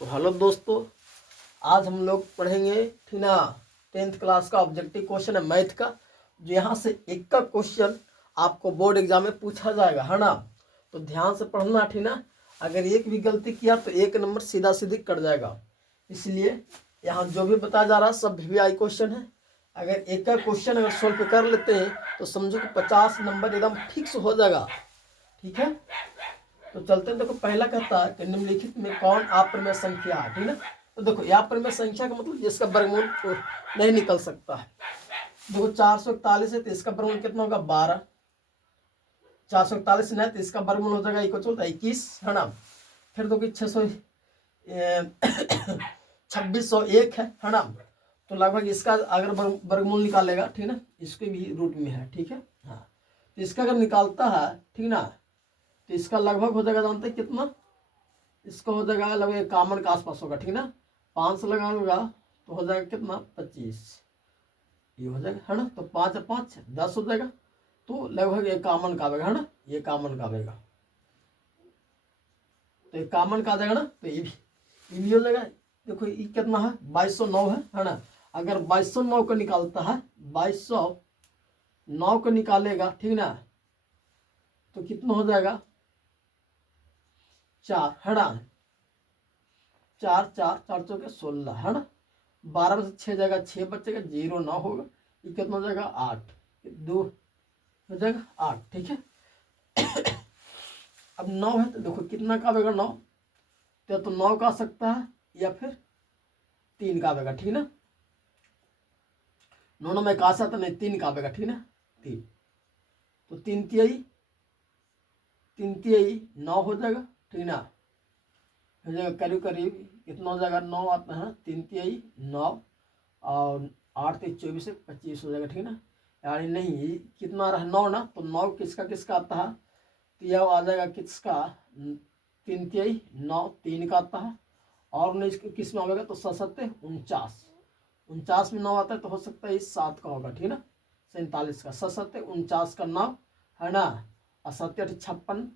तो हेलो दोस्तों, आज हम लोग पढ़ेंगे ठीक ना 10th क्लास का ऑब्जेक्टिव क्वेश्चन है मैथ का, जो यहाँ से एक का क्वेश्चन आपको बोर्ड एग्जाम में पूछा जाएगा, है ना। तो ध्यान से पढ़ना ठीक ना। अगर एक भी गलती किया तो 1 नंबर सीधा सीधी कट जाएगा। इसलिए यहाँ जो भी बताया जा रहा है सब VVI क्वेश्चन है। अगर एक का क्वेश्चन अगर सोल्व कर लेते हैं तो समझो कि 50 नंबर एकदम फिक्स हो जाएगा। ठीक है, तो चलते हैं। देखो पहला कहता है कि निम्नलिखित में कौन अप्रमेय संख्या है, ठीक है। तो देखो यहाँ अप्रमेय संख्या का मतलब जिसका वर्गमूल तो नहीं निकल सकता है। देखो 441 है तो इसका वर्गमूल कितना होगा 12। 441 नहीं है तो इसका वर्गमूल हो जाएगा इक्वल 21, है ना। फिर देखो 2601 है ना। तो लगभग इसका अगर वर्गमूल निकालेगा ठीक ना, इसके भी रूट में है, ठीक है। हाँ, तो इसका अगर निकालता है ठीक ना, तो इसका लगभग हो जाएगा, जानते हैं कितना, इसका हो जाएगा लगभग 51 के आसपास होगा, ठीक ना। 5 लगाऊंगा तो हो जाएगा कितना 25, ये हो जाएगा, है ना। तो 5 और 5 10 हो जाएगा, तो लगभग 51 का आएगा, है ना। ये 51 का आएगा, तो 51 का आ जाएगा ना। तो ये भी हो जाएगा। देखो ये कितना है 2209 है ना। अगर 2209 को निकालता है, 2209 को निकालेगा ठीक ना, तो कितना हो जाएगा 4, है ना। 4 4 4 चौके 16, है ना। 12 में से 6 जाएगा, 6 बचेगा, 0 9 होगा, ये कितना हो जाएगा 8, 2 हो जाएगा 8, ठीक है। अब 9 है तो देखो कितना का आएगा 9, तो 9 का आ सकता है या फिर 3 का आएगा, ठीक ना। 9 में का तो नहीं 3 का आएगा, ठीक ना। 3 तो 3 तिहाई 9 हो जाएगा, ठीक ना। हो जाएगा करीब करीब कितना हो जाएगा 9 आता है, 3 तिहाई 9 और 8 3 24 से 25 हो जाएगा, ठीक ना। यानी नहीं कितना रहा 9 ना, तो 9 किसका किसका आता है, तो यह आ जाएगा किसका 3 तिहाई 9 3 का आता है, और 19 किस में आएगा तो 7 49, 49 में 9 आता है तो हो सकता है इस 7 का होगा, ठीक ना। 47 का 7 49 का 9, है ना। और 7 56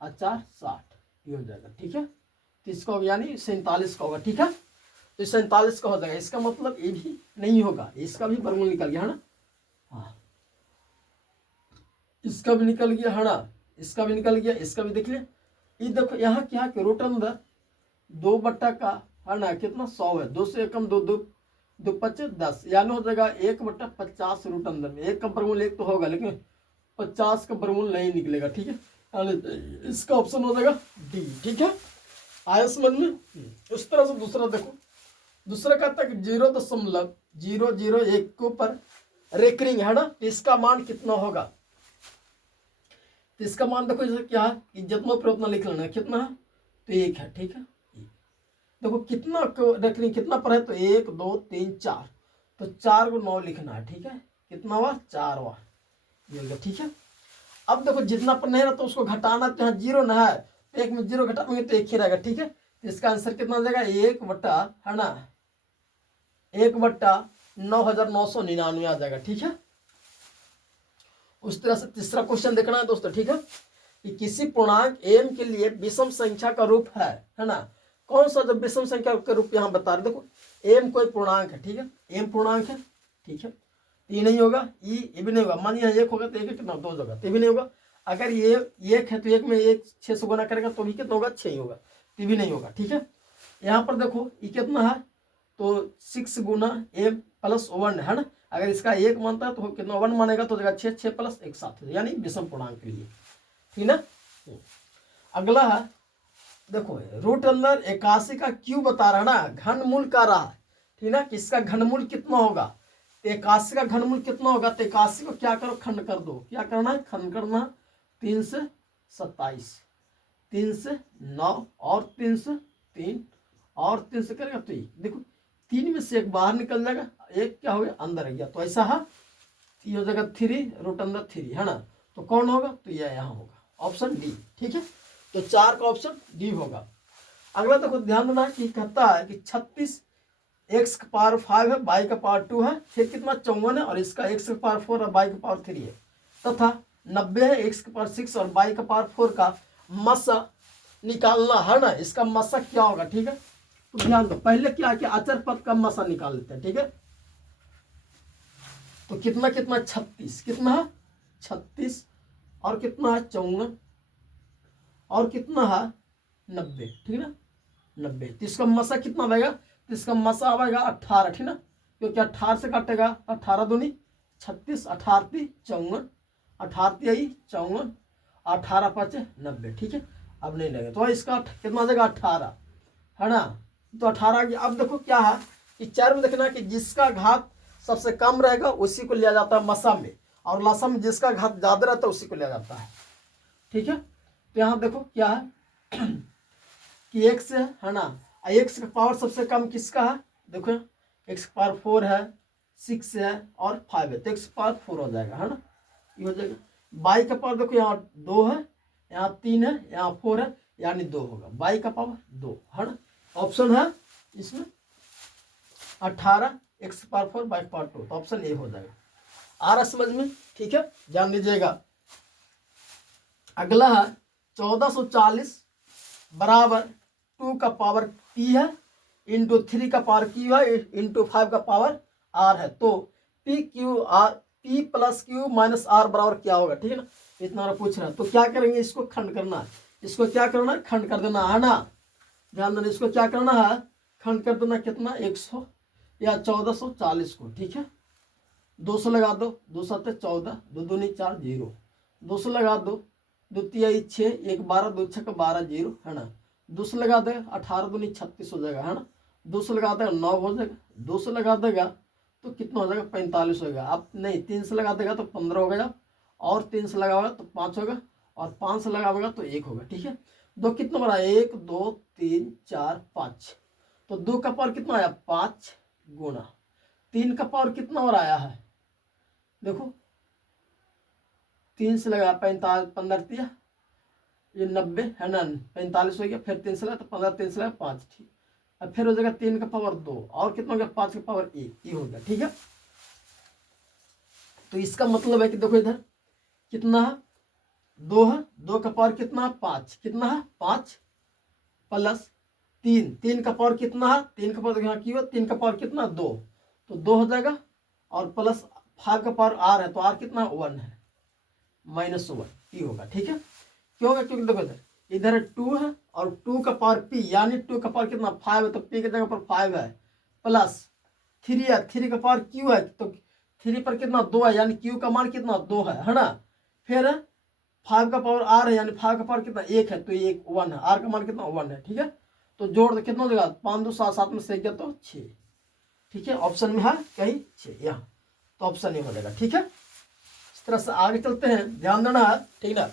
और 4 60, ये हो जाएगा, ठीक है। तो इसका होगा यानी 47 का होगा, ठीक है। तो 47 का हो जाएगा। इसका मतलब ये भी नहीं होगा, इसका भी वर्गमूल निकल गया, है ना। हाँ, इसका भी निकल गया, है ना। इसका भी निकल गया, इसका भी देख लिया। ये देखो यहाँ क्या कि रूट अंदर 2 बट्टा का, है ना, कितना 100 है, 2 से 1 कम 2 2 2 25 10, यानी हो जाएगा 1/50 रूट अंदर में। 1 का वर्गमूल 1 तो होगा, लेकिन 50 का वर्गमूल नहीं निकलेगा, ठीक है। इसका ऑप्शन हो जाएगा डी, ठीक है। आया समझ में। उस तरह से दूसरा देखो, दूसरा कहता है कि 0.001 के ऊपर रेकरिंग, है ना। इसका मान कितना होगा, तो इसका मान देखो जैसे क्या है कि जितना पर उतना लिख लेना, कितना है तो 1 है, ठीक है। देखो कितना रेकरिंग कितना पर है, तो 1 2 3 4, तो 4 को 9 लिखना है, ठीक है। कितना हुआ 4 हुआ, ये ठीक है। अब देखो जितना पर नहीं रहता उसको घटाना, तो यहाँ 0 ना है, तो 1 में 0 घटाएंगे तो 1 ही रहेगा, ठीक है। तो इसका आंसर कितना हो जाएगा 1 बट्टा, है ना, 1/9999 आ जाएगा, ठीक है। उस तरह से तीसरा क्वेश्चन देखना है दोस्तों, ठीक है। कि किसी पूर्णांक m के लिए विषम संख्या का रूप है ना। कौन सा जब विषम संख्या का रूप यहाँ बता रहे, देखो m कोई पूर्णांक है, ठीक है। m पूर्णांक है, ठीक है। ये नहीं होगा, ये भी नहीं होगा। मान यहाँ 1 होगा तो 1 कितना 2 होगा, तो भी नहीं होगा। अगर ये 1 है तो 1 में 1 6 से गुना करेगा तो भी कितना होगा 6 ही होगा, तो भी नहीं होगा, ठीक है। यहाँ पर देखो ये कितना है, तो 6 गुना m प्लस 1, है ना। अगर इसका 1 मानता है तो कितना 1 मानेगा, तो 6 6 प्लस 1 7, यानी विषम पूर्णांक के लिए, ठीक ना। अगला है देखो रूट अंदर 81 का क्यों बता रहा है ना, घनमूल का रहा है, ठीक ना। किसका घनमूल कितना होगा, तो 81 का घनमूल कितना होगा, तो 81 को क्या करो खंड कर दो, क्या करना है खंड करना, 3 से 27, 3 से 9 और 3 से 3 और 3 से करेगा, तो ये देखो 3 में से 1 बाहर निकल जाएगा, 1 क्या हो गया अंदर आ गया, तो ऐसा है। ये हो जाएगा 3 रूट अंदर 3, है ना। तो कौन होगा, तो यह यहाँ होगा ऑप्शन डी, ठीक है। तो 4 का ऑप्शन डी होगा। अगला देखो ध्यान देना कि कहता है कि 36 x का पावर 5 है, y का पावर 2 है, फिर कितना 54 है, और इसका x का पावर 4 और y का पावर 3 है, तथा 90 है, x का पावर 6 और y का पावर 4 का मसा निकालना, है ना। इसका मसा क्या होगा, ठीक है। तो तो ध्यान दो, पहले क्या कि अचर पद का मसा निकाल लेते हैं, ठीक है। तो कितना कितना 36, कितना है 36, और कितना है 54, और कितना है 90, ठीक ना 90। तो इसका मसा कितना आएगा, तो इसका मसा आएगा 18, ठीक ना, क्योंकि 18 से काटेगा 18 दूनी 36, 18 × 54, 18 × 54, 18 × 5 = 90, ठीक है। अब नहीं लगे तो इसका कितना आ जाएगा 18, है ना। तो 18 की अब देखो क्या है कि 4 में देखना कि जिसका घात सबसे कम रहेगा उसी को लिया जाता है मसा में, और लसा में जिसका घात ज्यादा रहता है उसी को लिया जाता है, ठीक है। तो यहाँ देखो क्या है कि x है ना, x का पावर सबसे कम किसका है, देखो x का पावर 4 है, 6 है और 5 है, तो x का पावर 4 हो जाएगा, है ना, ये हो जाएगा। y का पावर देखो यहाँ 2 है, यहाँ 3 है, यहाँ 4 है, यानी 2 होगा, y का पावर 2, है ना। ऑप्शन है इसमें 18, x का पावर 4, y का पावर 2, तो ऑप्शन ए हो जाएगा। आ रहा समझ में, ठीक है, जान लीजिएगा। अगला है 1440 बराबर 2 का पावर p है, इंटू 3 का पावर q है, इंटू 5 का पावर r है। तो p plus q minus r बराबर क्या होगा, ठीक है ना, इतना पूछ रहा है। तो क्या करेंगे, इसको खंड करना है, इसको क्या करना है, खंड कर देना है ना, ध्यान देना, इसको क्या करना है, खंड कर देना, कितना 100 या 1440 को, ठीक है। 200 लगा दो, 2 7 14, 2 दूनी 4 0, 200 लगा दो, 2 3 6, 1 12, 2 6 12 0, है ना। 200 लगा देगा 18 दूनी 36 हो जाएगा, है ना। 200 लगा देगा 9 हो जाएगा, 200 लगा देगा तो कितना हो जाएगा 45 होगा। अब नहीं 300 लगा देगा तो 15 हो गया, और 300 लगाओगा तो 5 होगा, और 5 से लगाओगा तो 1 होगा, ठीक है। 2 कितना बना 1 2 3 4 5, तो 2 का पावर कितना आया 5 गुना 3 का पावर कितना और आया है, देखो 3 से लगा 45, 15 दिया ये 90, है ना, 45 हो गया, फिर 3 से लगा तो 15, 3 से लगा 5, ठीक। अब फिर हो जाएगा 3 का पावर 2, और कितना हो गया 5 का पावर 1, ये हो गया, ठीक है। तो इसका मतलब है कि देखो इधर कितना है 2 है, 2 का पावर कितना है 5, कितना है 5 प्लस 3, 3 का पावर कितना है, 3 का पावर यहाँ क्यों, 3 का पावर कितना 2, तो 2 हो जाएगा, और प्लस 5 का पावर r है, तो r कितना 1 है, -1, ये होगा, ठीक है। क्यों होगा, क्योंकि देखो इधर 2 है और 2 का पावर p, यानी 2 का पावर कितना 5 है, तो p की जगह पर 5 है, प्लस 3 है, 3 का पावर q है, तो 3 पर कितना 2 है, यानी q का मान कितना 2 है ना। फिर 5 का पावर r है, यानी 5 का पावर कितना 1 है, तो ये 1 है, r का मान कितना 1 है, ठीक है। तो जोड़ दो कितना हो जाएगा 5 2 7 7 में से गया तो 6, ठीक है। ऑप्शन में है कहीं 6 यहाँ, तो ऑप्शन ये हो जाएगा, ठीक है। इस तरह से आगे चलते हैं, ध्यान देना है, ठीक ना।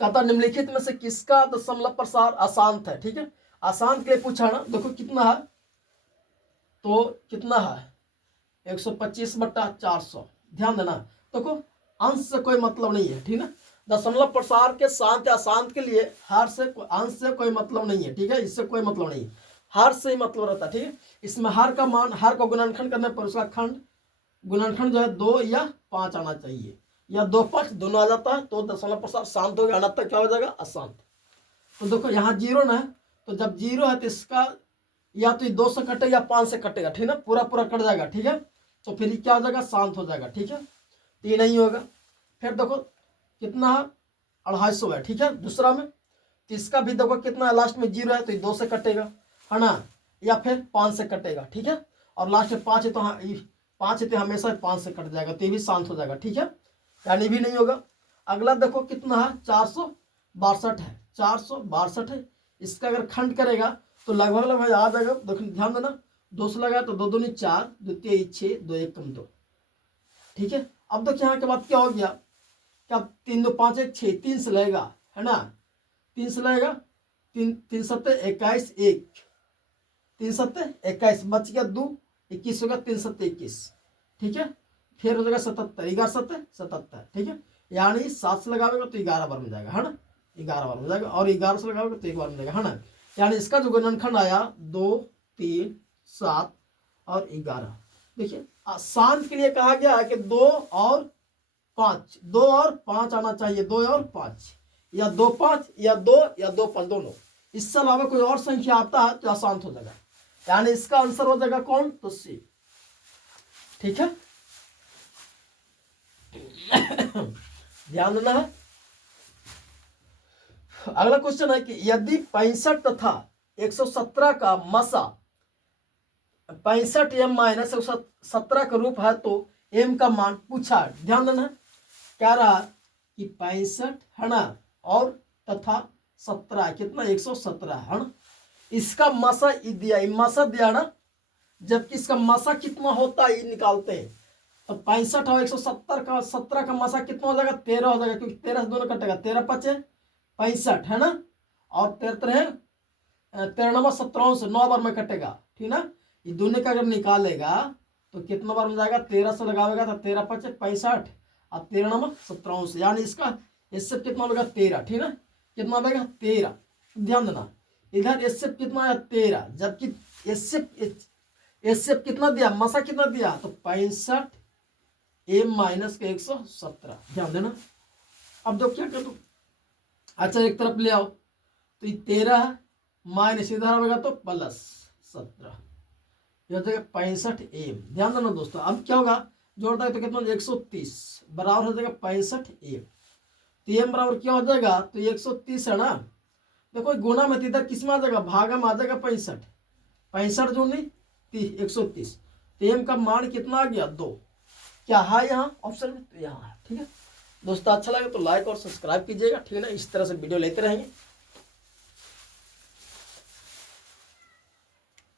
कहता निम्नलिखित में से किसका दशमलव प्रसार अशांत है, ठीक है। अशांत के लिए पूछा ना, देखो कितना है, तो कितना है 125/400, ध्यान देना। देखो अंश से कोई मतलब नहीं है, ठीक है। दशमलव प्रसार के शांत या अशांत के लिए हर से अंश से कोई मतलब नहीं है, ठीक है, इससे कोई मतलब नहीं है, हर से ही मतलब रहता है, ठीक है। इसमें हर का मान, हर को गुणनखंड करने पर उसका खंड गुणनखंड जो है 2 या 5 आना चाहिए, या 2 5 दोनों आ जाता है, तो दशमलव प्रसार शांत हो गया, अन्यथा क्या हो जाएगा अशांत। तो देखो यहाँ 0 ना है, तो जब 0 है तो इसका या तो 2 से कटेगा या 5 से कटेगा, ठीक है ना, पूरा पूरा कट जाएगा, ठीक है। तो फिर क्या हो जाएगा शांत हो जाएगा, ठीक है, तो ये नहीं होगा। फिर देखो कितना है 250 है, ठीक है, दूसरा में। तो इसका भी देखो कितना लास्ट में 0 है, तो 2 से कटेगा, है ना, या फिर 5 से कटेगा, ठीक है। और लास्ट में 5 है, तो 5 है तो हमेशा 5 से कट जाएगा, तो ये भी शांत हो जाएगा, ठीक है, यानी भी नहीं होगा। अगला देखो कितना है 462 है, 462 है, इसका अगर खंड करेगा तो लगभग लगभग आ जाएगा, देखो ध्यान देना, 2 से लगा तो 2 दूनी 4, 2 3 6, 2 1 कम 2, ठीक है। अब देखिए यहाँ के बाद क्या हो गया, क्या 3 2 5 1 6, 3 से लगेगा, है ना, 3 से लगेगा, 3 3 7 21 1, 3 7 21 बच गया 2 21 होगा, 3 7 21, ठीक है। फिर हो जाएगा 77, 11 7 77, ठीक है, यानी 7 से लगाएगा तो 11 बार में जाएगा, है ना, 11 बार में जाएगा, और 11 से लगाएगा तो 1 बार में जाएगा, है ना। यानी इसका जो गुणनखंड आया 2 3 7 और 11। देखिए शांत के लिए कहा गया है कि 2 और 5, 2 और 5 आना चाहिए, 2 और 5, या 2 5 या 2 या 2 5 दोनों, इससे अलावा कोई और संख्या आता है तो आसान हो जाएगा, यानी इसका आंसर हो जाएगा कौन, तो सी। ठीक है, ध्यान देना है। अगला क्वेश्चन है कि यदि 65 तथा 117 का मसा 65 m माइनस 117 का रूप है तो m का मान पूछा। ध्यान देना, क्या रहा कि 65 है ना, और तथा 17 कितना 117 है ना, इसका मसा दिया, मसा दिया ना, जबकि इसका मसा कितना होता है ये निकालते हैं। तो 65 और 117 का 17 का मसा कितना हो जाएगा, 13 हो जाएगा, क्योंकि 13 से दोनों कटेगा, 13 पचे 65 है ना, और 13 13 17 से 9 बार में कटेगा, ठीक ना। ये दोनों का अगर निकालेगा तो कितना बार में जाएगा, 13 से लगाएगा तो 13 पचे 65 और 13 17 से, यानी इसका इससे कितना होगा 13, ठीक ना, कितना होगा 13। ध्यान देना, इधर इससे कितना है 13, जबकि इससे कितना दिया, मसा कितना दिया, तो 65 m माइनस के 117। ध्यान देना, अब दो क्या कर दो, अच्छा एक तरफ ले आओ, तो ये 13 माइनस इधर आएगा तो प्लस 17, यह हो जाएगा 65 m। ध्यान देना दोस्तों, अब क्या होगा, जोड़ता है तो कितना 130 बराबर हो जाएगा 65 m। तो m बराबर क्या हो जाएगा, तो 130 है ना, देखो गुना में इधर किस में आ जाएगा, भागा में आ जाएगा 65, 65 जो नहीं 130, तो m का मान कितना आ गया 2। क्या है यहाँ ऑप्शन में, तो यहाँ है। ठीक है दोस्तों, अच्छा लगे तो लाइक और सब्सक्राइब कीजिएगा, ठीक है ना, इस तरह से वीडियो लेते रहेंगे।